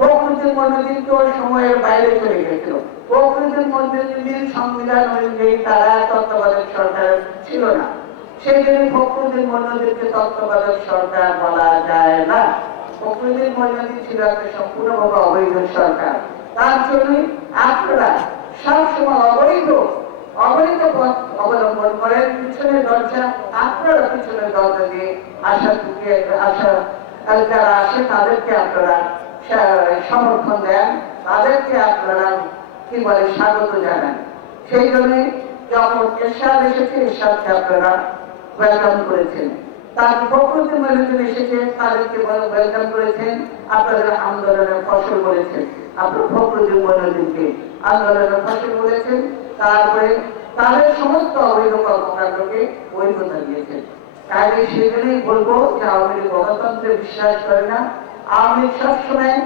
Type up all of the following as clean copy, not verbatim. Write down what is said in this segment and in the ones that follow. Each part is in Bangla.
ফখরুদ্দিন মইনুদ্দিন তো সময়ের বাইরে চলে গেছিল। ফখরুদ্দিন মইনুদ্দিন সংবিধান অনুযায়ী তারা তত্ত্বাবধায়ক সরকার ছিল না, সেই জন্য ফখরুদ্দিন মইনুদ্দিনকে তত্ত্বাবধায়ক সরকার বলা যায় না। ফখরুদ্দিন মইনুদ্দিন ছিল একটা সম্পূর্ণভাবে অবৈধ সরকার। তার জন্যই আপনারা সবসময় অবৈধ পথ অবলম্বন করেন, পিছনের দরজা আপনারা পিছনের দরজা দিয়ে আসা যারা আসে তাদেরকে আপনারা সমর্থন দেন, তাদেরকে আপনারা কি বলে স্বাগত জানান। সেই জন্য যখন এরশাদ এসেছে, এরশাদকে আপনারা ওয়েলকাম করেছেন। তার ফখরুদ্দিন মইনুদ্দিন এসেছে, তাদেরকে ওয়েলকাম করেছেন, আপনাদের আন্দোলনের ফসল বলেছেন। আপনার ফখরুদ্দিন মইনুদ্দিনকে আন্দোলনের ফসল বলেছেন, তারপরে তাদের সমস্ত অবৈধ কর্মকাণ্ডকে বৈধতা দিয়েছেন। তাই সেজন্যই বলবো যে আওয়ামী লীগ গণতন্ত্রে বিশ্বাস করে না। আওয়ামী লীগ সবসময়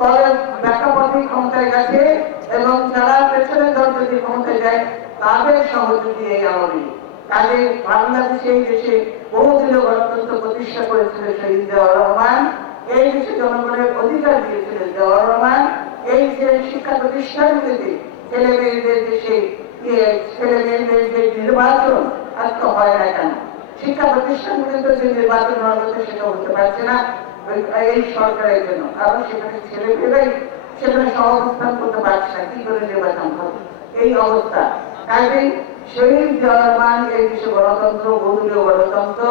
দলের প্রেক্ষাপটে ক্ষমতায় গেছে এবং যারা পেছনের দল যদি ক্ষমতায় যায় তাদের সহযোগী এই আওয়ামী লীগ। কাজে বাংলাদেশে এই দেশে বহুদলীয় গণতন্ত্র প্রতিষ্ঠা করেছিলেন শহীদ জিয়াউর রহমান, এই দেশে জনগণের অধিকার দিয়েছিলেন জিয়াউর রহমান। এই যে শিক্ষা প্রতিষ্ঠানগুলিতে ছেলে মেয়েদের যে নির্বাচন আজকে হয় না কেন, শিক্ষা প্রতিষ্ঠানগুলিতে যে নির্বাচন হওয়ার কথা সেটা হতে পারছে না এই সরকারের জন্য, কারণ সেখানে ছেলে মেয়েরাই সেখানে সহাবস্থান করতে পারছে না, কি করে নির্বাচন হবে এই অবস্থা। কাজেই শহীদ জিয়াউর রহমান এই দেশে গণতন্ত্র, বহুদলীয় গণতন্ত্র,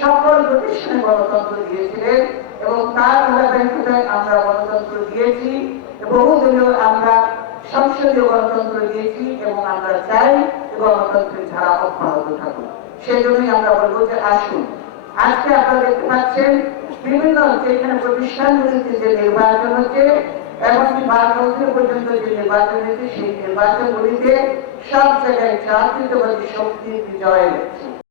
সকল প্রতিষ্ঠানে গণতন্ত্র দিয়েছিলেন এবং তার ধারাবাহিকতায় আমরা গণতন্ত্র দিয়েছি, বহুদলীয় আমরা সংসদীয় গণতন্ত্র দিয়েছি এবং আমরা চাই গণতন্ত্রের ধারা অব্যাহত থাকুক। সেজন্যই আমরা বলবো যে আসুন, আজকে আপনারা দেখতে পাচ্ছেন বিভিন্ন যেখানে প্রতিষ্ঠানগুলিতে যে নির্বাচন হচ্ছে এবং 12 কাউন্সিল পর্যন্ত যে নির্বাচন হয়েছে, সেই নির্বাচনগুলিতে সব জায়গায় জাতীয়তাবাদী শক্তির বিজয় হচ্ছে।